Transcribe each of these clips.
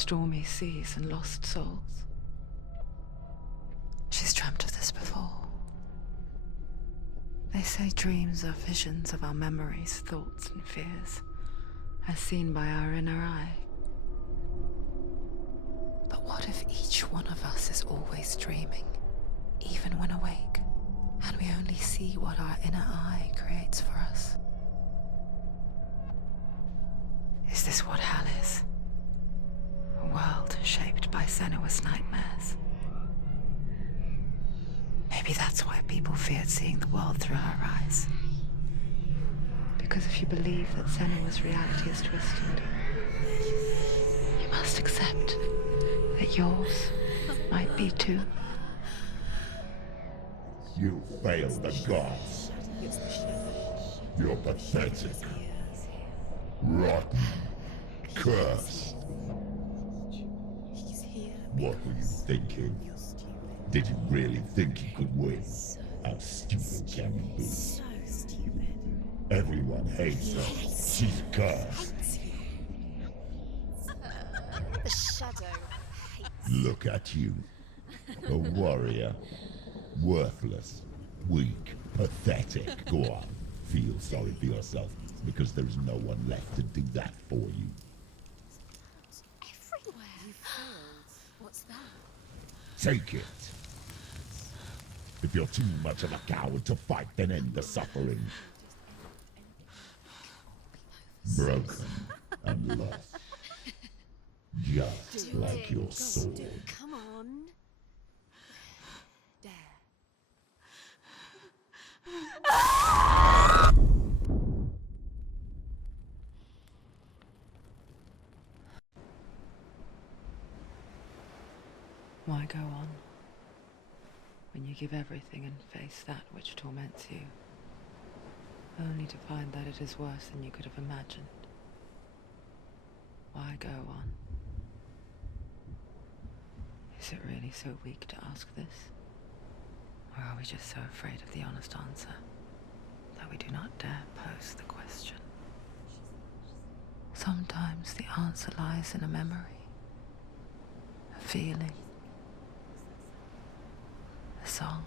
stormy seas and lost souls. She's dreamt of this before. They say dreams are visions of our memories, thoughts, and fears, as seen by our inner eye. But what if each one of us is always dreaming, even when awake, and we only see what our inner eye creates for us? Is this what hell is? A world shaped by Senua's nightmares. Maybe that's why people feared seeing the world through her eyes. Because if you believe that Senua's reality is twisted, you must accept that yours might be too. You failed the gods. You're pathetic. Rotten. Cursed. What were you thinking? Did you really think you could win? How stupid can you be? So stupid. Everyone hates her. She's cursed. The shadow hates. Look at you. A warrior. Worthless. Weak. Pathetic. Go on. Feel sorry for yourself, because there is no one left to do that for you. Everywhere. You failed. What's that? Take it. If you're too much of a coward to fight, then end the suffering. Broken and lost. Just like your sword. Come on. Dare. Why go on, when you give everything and face that which torments you, only to find that it is worse than you could have imagined? Why go on? Is it really so weak to ask this? Or are we just so afraid of the honest answer that we do not dare pose the question? Sometimes the answer lies in a memory, a feeling, a song.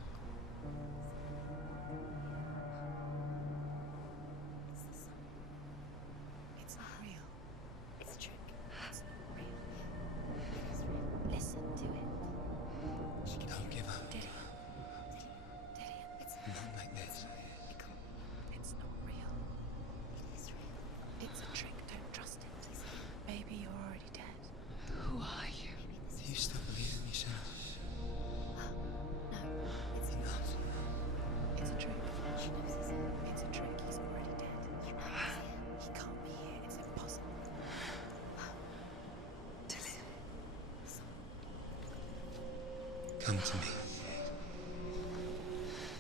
It's not real. It's a trick. It's not real. It is real. Listen to it. Don't give up. Did it? Did it? It's Not like this. it can't. It's not real. It is real. It's a trick. Don't trust it. Maybe you're already dead. Who are you? Maybe this Do you still believe in yourself? No, it's Enough. It's a trick. She knows it's him. It's a trick. He's already dead. You know he's here. He can't be here. It's impossible. Come to me.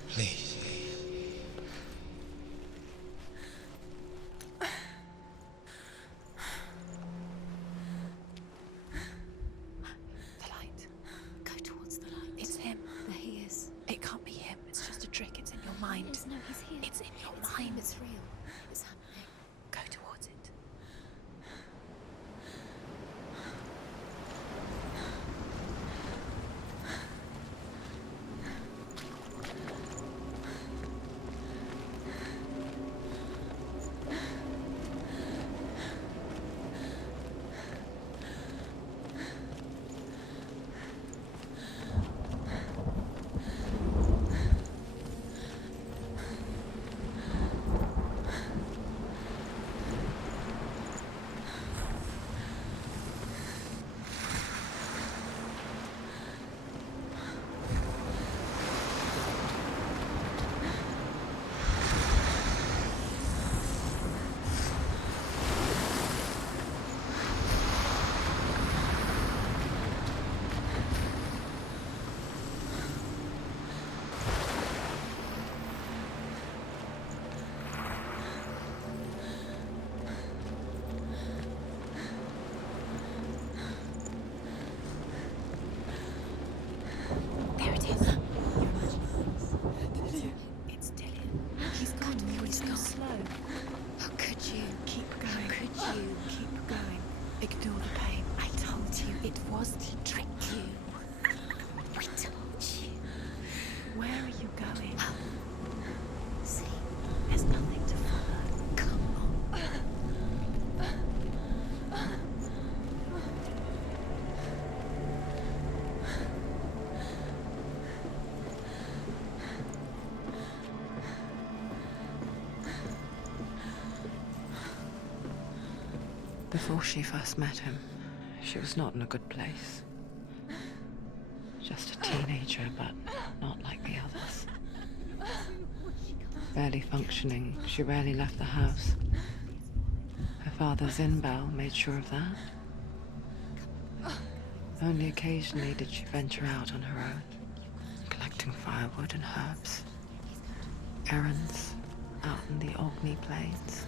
Please. The light. Go towards the light. It's him. There he is. It can't be him. It's just a trick. It's in your mind. No, he's here. It's in your mind. It's real. It's happening. Go towards it. was to trick you. We told you. Where are you going? See, there's nothing to follow. Come on. Before she first met him, she was not in a good place. Just a teenager, but not like the others. Barely functioning, she rarely left the house. Her father, Zinbal, made sure of that. Only occasionally did she venture out on her own, collecting firewood and herbs. Errands out in the Ogni Plains.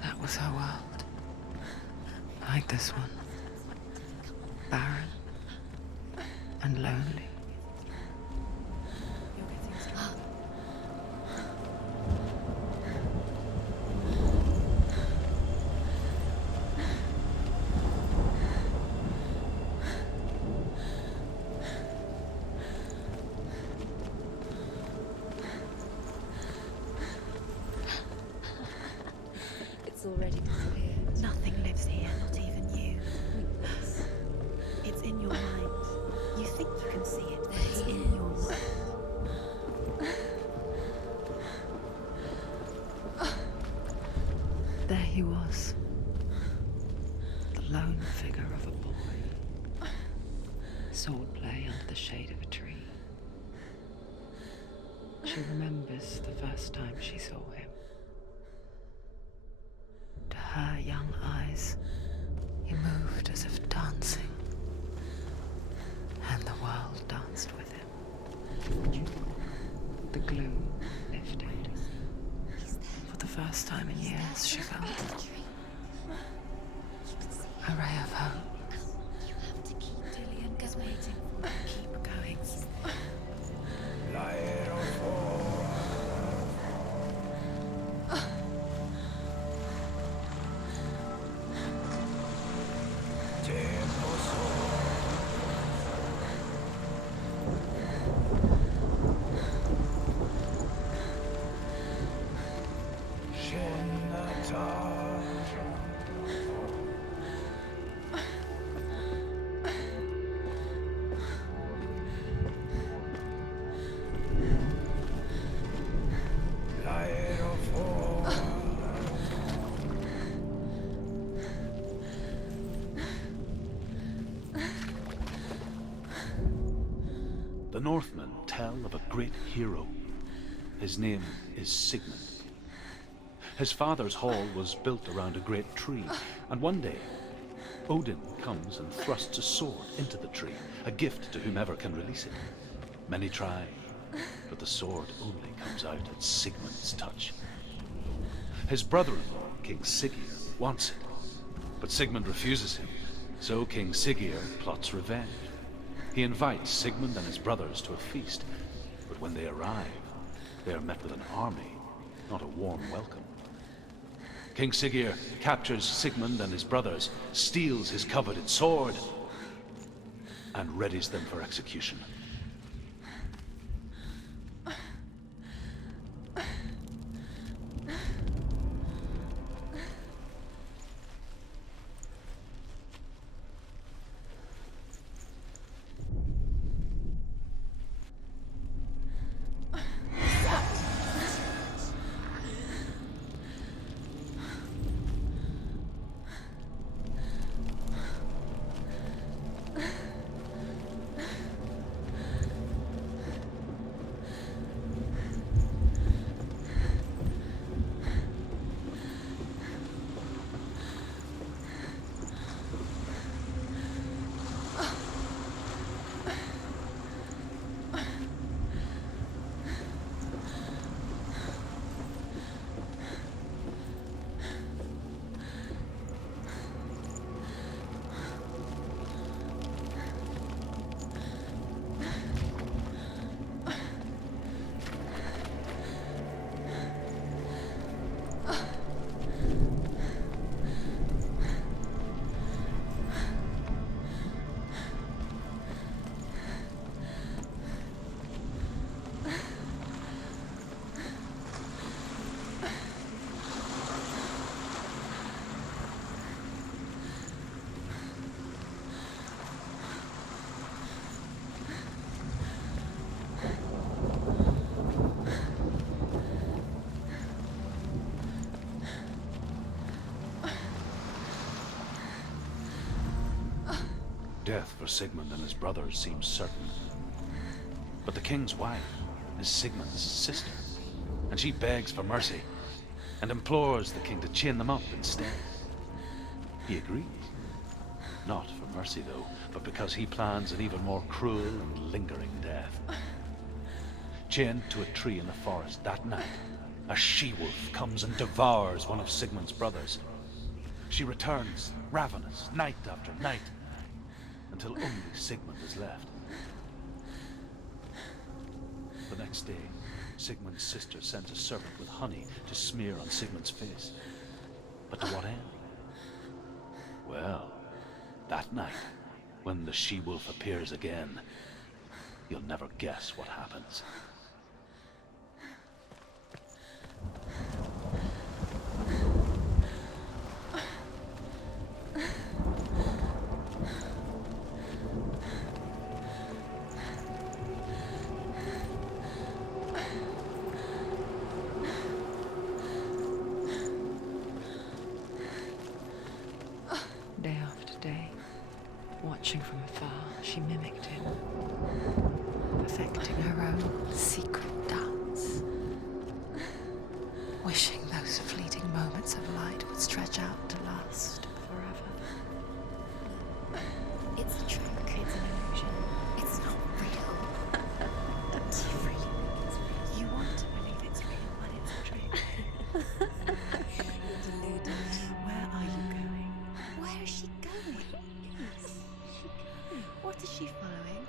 That was her world. Like this one. Barren and lonely. You're getting slow. It's already disappeared. Nothing lives here, not even you. It's in your mind. You think you can see it, but it's in your mind. There he was. The lone figure of a boy. Swordplay under the shade of a tree. She remembers the first time she saw him. To her young eyes, he moved as if dancing. And the world danced with him. The gloom lifted. For the first time in years, she felt a ray of hope. You have to keep Dillian goes waiting for you. Keep going. The Northmen tell of a great hero. His name is Sigmund. His father's hall was built around a great tree, and one day, Odin comes and thrusts a sword into the tree, a gift to whomever can release it. Many try, but the sword only comes out at Sigmund's touch. His brother-in-law, King Siggeir, wants it, but Sigmund refuses him, so King Siggeir plots revenge. He invites Sigmund and his brothers to a feast, but when they arrive, they are met with an army, not a warm welcome. King Siggeir captures Sigmund and his brothers, steals his coveted sword, and readies them for execution. death for Sigmund and his brothers seems certain. But the king's wife is Sigmund's sister, and she begs for mercy and implores the king to chain them up instead. He agrees. Not for mercy, though, but because he plans an even more cruel and lingering death. Chained to a tree in the forest that night, a she-wolf comes and devours one of Sigmund's brothers. She returns, ravenous, night after night, until only Sigmund is left. The next day, Sigmund's sister sends a servant with honey to smear on Sigmund's face. But to what end? Well, that night, when the she-wolf appears again, you'll never guess what happens. Day after day, watching from afar, she mimicked him, perfecting her own secret dance, wishing those fleeting moments of light would stretch out to last forever. It's a trick. It's an illusion. It's not real. It's real. You want to believe it's real, but it's a trick. Deluded. Where are you going? Where is she going? What is she following?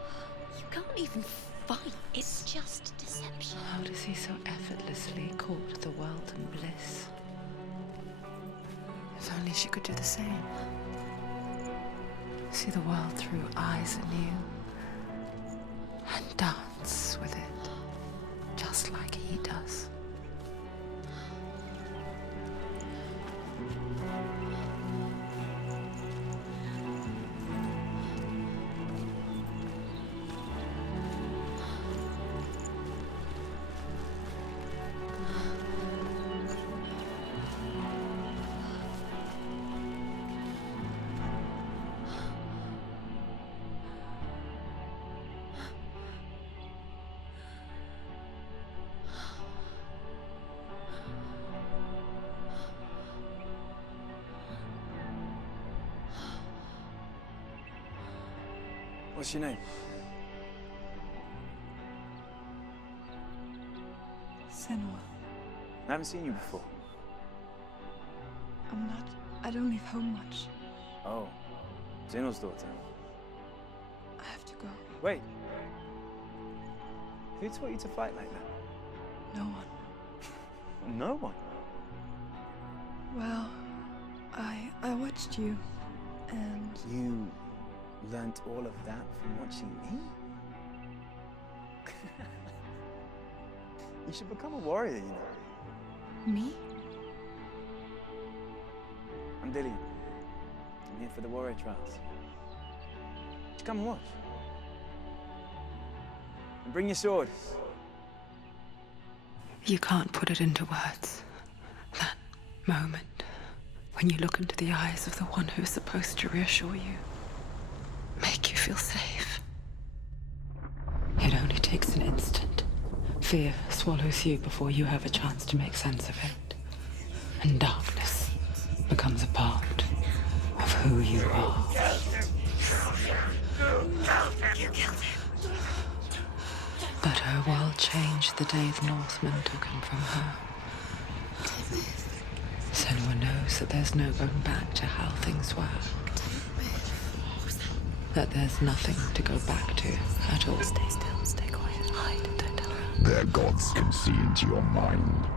You can't even fight. It's just deception. How does he so effortlessly court the world and bliss? If only she could do the same. See the world through eyes anew and dance with it, just like he does. What's your name? Senua. I haven't seen you before. I don't leave home much. Oh, Zeno's daughter. I have to go. Wait. Who taught you to fight like that? No one. No one. Well, I watched you, and You learnt all of that from watching me? You should become a warrior, you know. me? I'm Dillian. I'm here for the warrior trials. Just come and watch. And bring your sword. You can't put it into words. That moment when you look into the eyes of the one who's supposed to reassure you, make you feel safe. It only takes an instant. Fear swallows you before you have a chance to make sense of it. And darkness becomes a part of who you are. But her world changed the day the Northmen took him from her. Senua knows that there's no going back to how things were. That there's nothing to go back to at all. Stay still, stay quiet, hide, don't tell her. Their gods can see into your mind.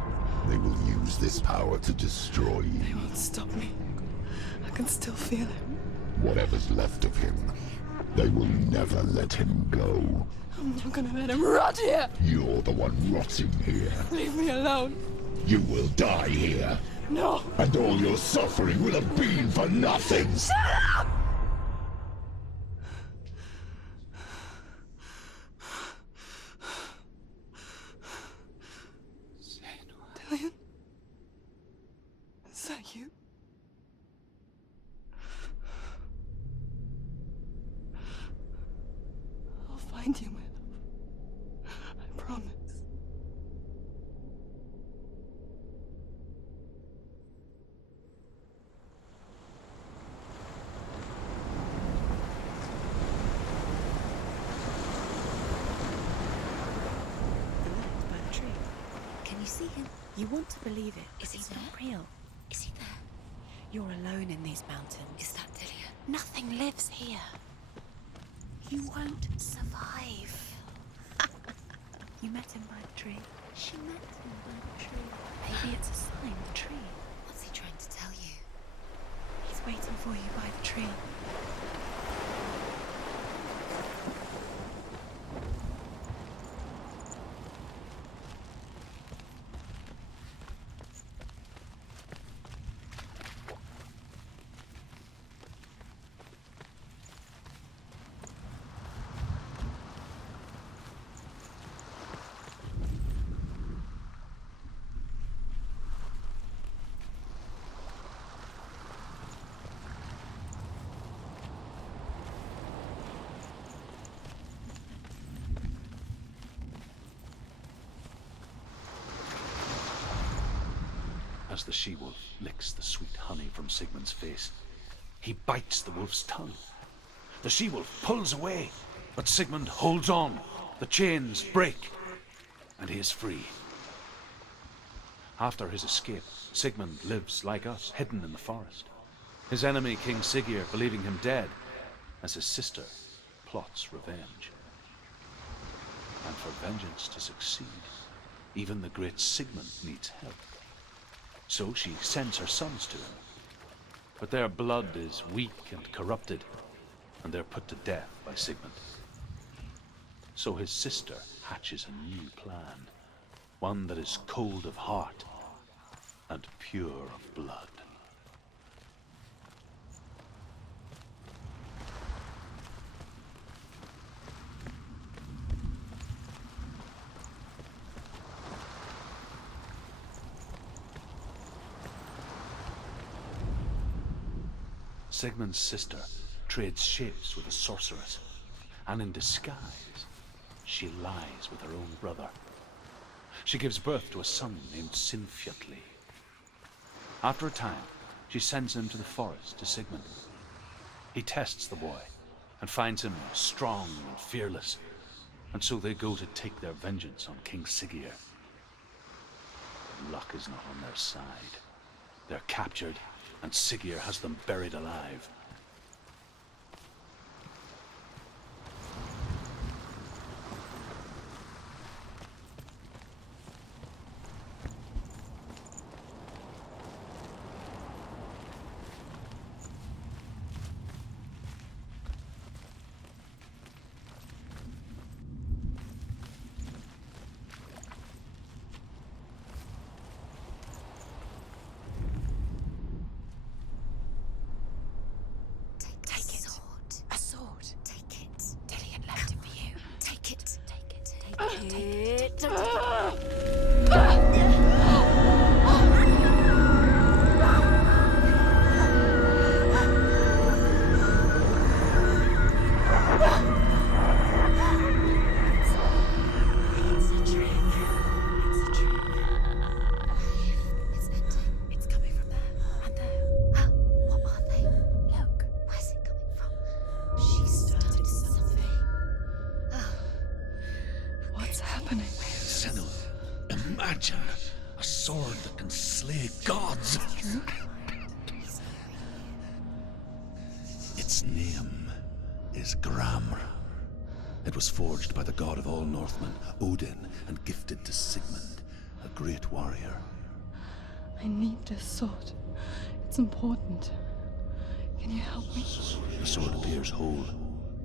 They will use this power to destroy you. They won't stop me. I can still feel him. Whatever's left of him, they will never let him go. I'm not gonna let him rot here. You're the one rotting here. Leave me alone. You will die here. No. And all your suffering will have been for nothing. Shut up! Dillian? Is that you? see him? You want to believe it. Is he not real? Is he there? You're alone in these mountains. Is that Delia? Nothing lives here. You won't survive. You met him by the tree. She met him by the tree. Maybe it's a sign, the tree. What's he trying to tell you? He's waiting for you by the tree. As the she-wolf licks the sweet honey from Sigmund's face, he bites the wolf's tongue. The she-wolf pulls away, but Sigmund holds on. The chains break, and he is free. After his escape, Sigmund lives like us, hidden in the forest. His enemy, King Siggeir, believing him dead, as his sister plots revenge. And for vengeance to succeed, even the great Sigmund needs help. So she sends her sons to him. But their blood is weak and corrupted, and they're put to death by Sigmund. So his sister hatches a new plan, one that is cold of heart and pure of blood. Sigmund's sister trades shapes with a sorceress, and in disguise, she lies with her own brother. She gives birth to a son named Sinfjotli. After a time, she sends him to the forest to Sigmund. He tests the boy and finds him strong and fearless, and so they go to take their vengeance on King Siggeir. But luck is not on their side. They're captured, and Siggeir has them buried alive. Imagine a sword that can slay gods. Its name is Gramr. It was forged by the god of all Northmen, Odin, and gifted to Sigmund, a great warrior. I need this sword. It's important. Can you help me? The sword appears whole,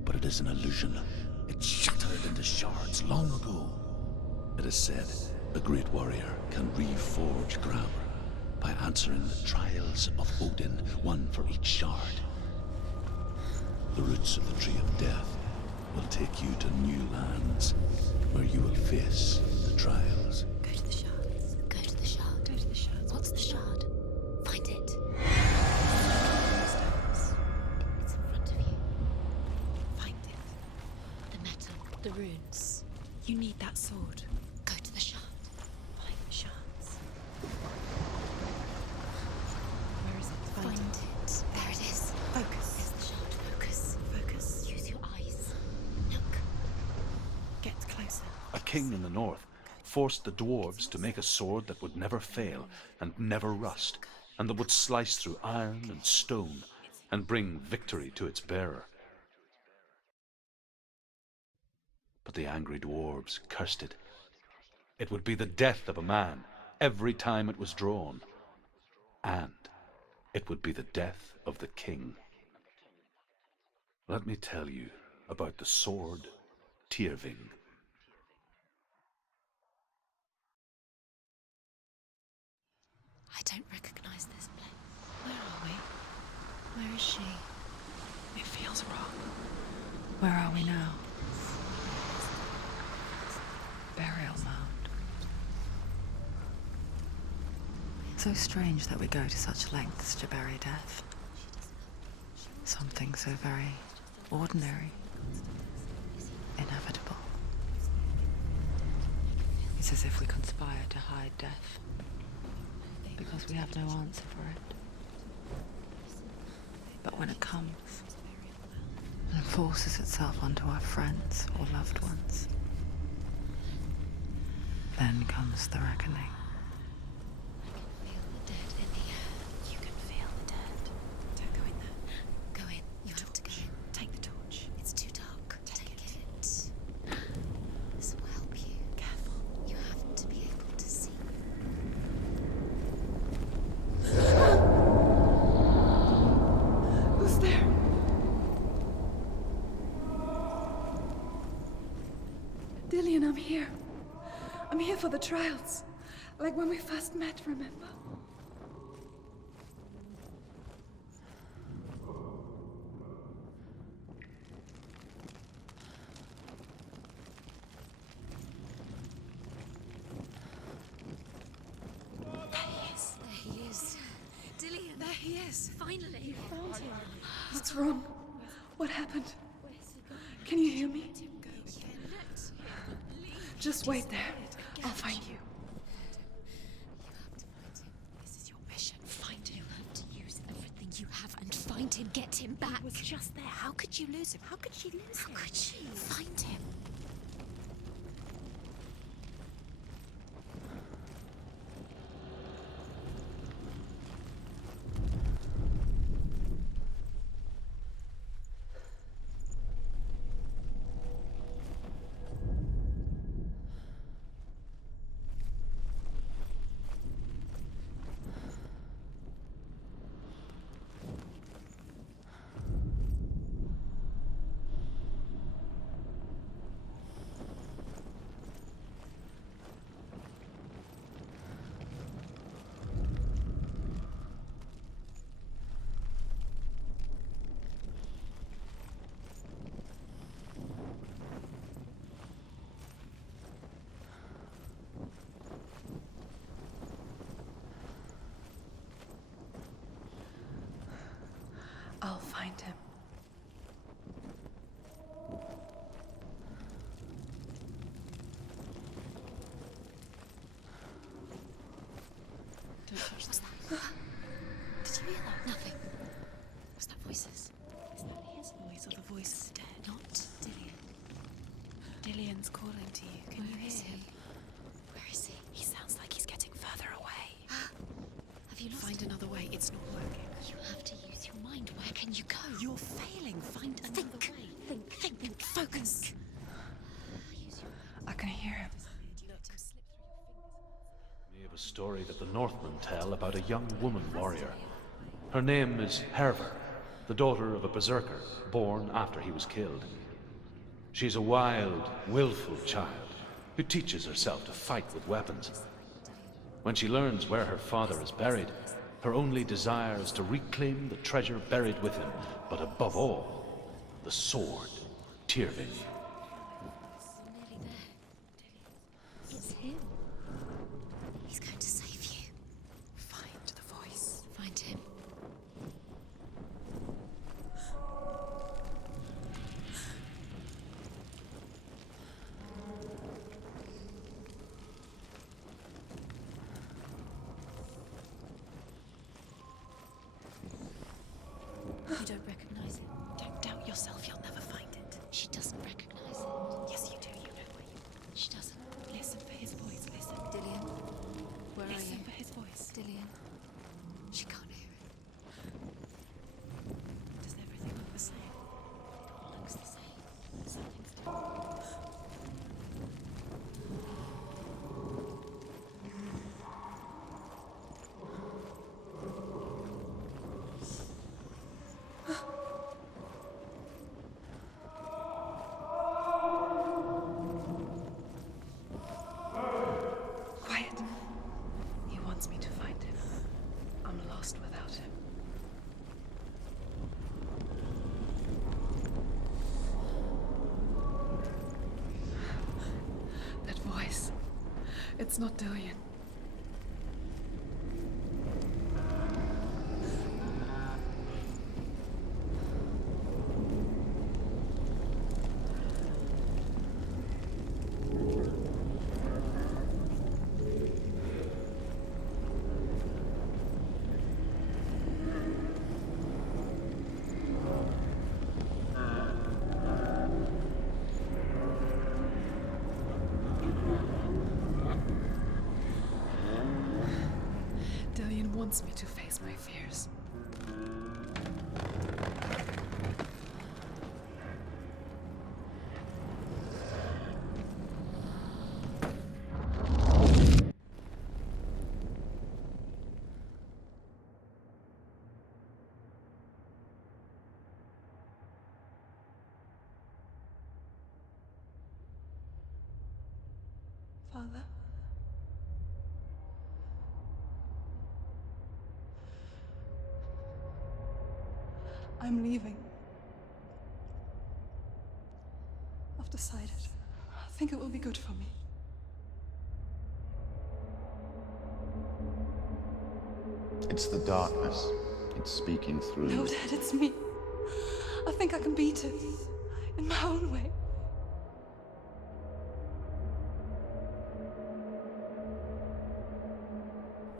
but it is an illusion. It shattered into shards long ago. It is said a great warrior can reforge Gramr by answering the trials of Odin, one for each shard. The roots of the Tree of Death will take you to new lands where you will face the trials. Go to the shards. Go to the shard. Go to the shards. What's the shard? Find it. It's in front of you. Find it. The metal. The runes. You need that sword. Go to the shard. Find the shards. Where is it? Find it. There it is. Focus. There's the shard. Focus. Focus. Use your eyes. Look. Get closer. A king in the north forced the dwarves to make a sword that would never fail and never rust, and that would slice through iron and stone and bring victory to its bearer. But the angry dwarves cursed it. It would be the death of a man every time it was drawn, and it would be the death of the king. Let me tell you about the sword Tyrving. I don't recognize this place. Where are we? Where is she? It feels wrong. Where are we now? Burial mound. So strange that we go to such lengths to bury death. Something so very ordinary, inevitable. It's as if we conspire to hide death, because we have no answer for it. But when it comes and forces itself onto our friends or loved ones, then comes the reckoning. Feel the dead in the air. You can feel the dead. Don't go in there. Go in. You have to go in. Take the torch. It's too dark. Take it. This will help you. Careful. You have to be able to see. Who's there? Dillian, I'm here. I'm here for the trials. Like when we first met, remember? There he is. Dillian. There he is. Finally. You found him. What's wrong? What happened? Can you hear me? Just wait there. I'll find you. This is your mission. Find him. You have to use everything you have and find him. Get him back. He was just there. How could you lose him? How could she lose him? How could she? Find him. I'll find him. Don't touch that. Did you hear that? Nothing. Was that voices? Is that his voice or the voice of the dead? Not Dillian. Dillian's calling to you. Can you hear him? Where is he? He sounds like he's getting further away. Have you lost Find him? another way. It's not working. You have to use your mind. Where can you go? You're failing. Find another Think. way. Think. Focus. Use your I can hear him. Me of a story that the Northmen tell about a young woman warrior. Her name is Herver, the daughter of a berserker born after he was killed. She's a wild, willful child who teaches herself to fight with weapons. When she learns where her father is buried, her only desire is to reclaim the treasure buried with him, but above all, the sword, Tyrving. nearly there. It's him. He's going to save you. Find the voice. Find him. You don't recognize him. Don't doubt yourself. You'll never find it. She doesn't recognize it. Yes, you do. You know where you She doesn't. Listen for his voice, listen. Dillian, where are Listen you? for his voice. Dillian. She can't hear it. Does everything look the same? It all looks the same. Something's different. Quiet. He wants me to find him. I'm lost without him. That voice. It's not Dillian. Dillian wants me to face my fears. Father? I'm leaving. I've decided. I think it will be good for me. It's the darkness. It's speaking through No, you. Dad, it's me. I think I can beat it. In my own way.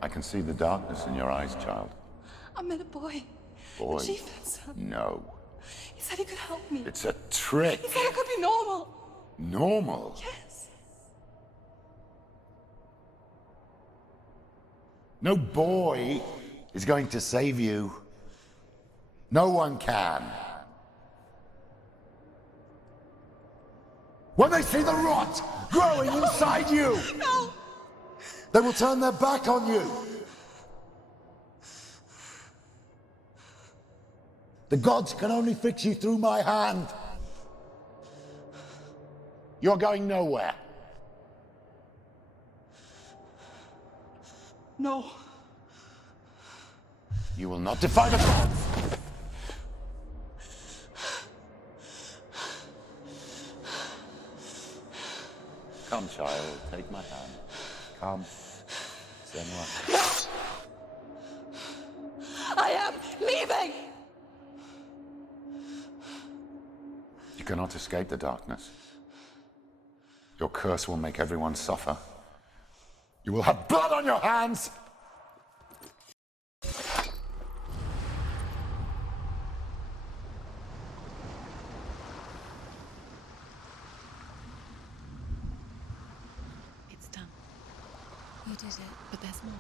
I can see the darkness in your eyes, child. I met a boy. Boy. The chieftain's son. No. He said he could help me. It's a trick. He said I could be normal. Normal. Yes. No boy is going to save you. No one can. When they see the rot growing inside you, No! they will turn their back on you. The gods can only fix you through my hand. You're going nowhere. No. You will not defy the gods. Come, child, take my hand. Come. Senua. I am leaving! You cannot escape the darkness. Your curse will make everyone suffer. You will have blood on your hands! It's done. You did it. But there's more.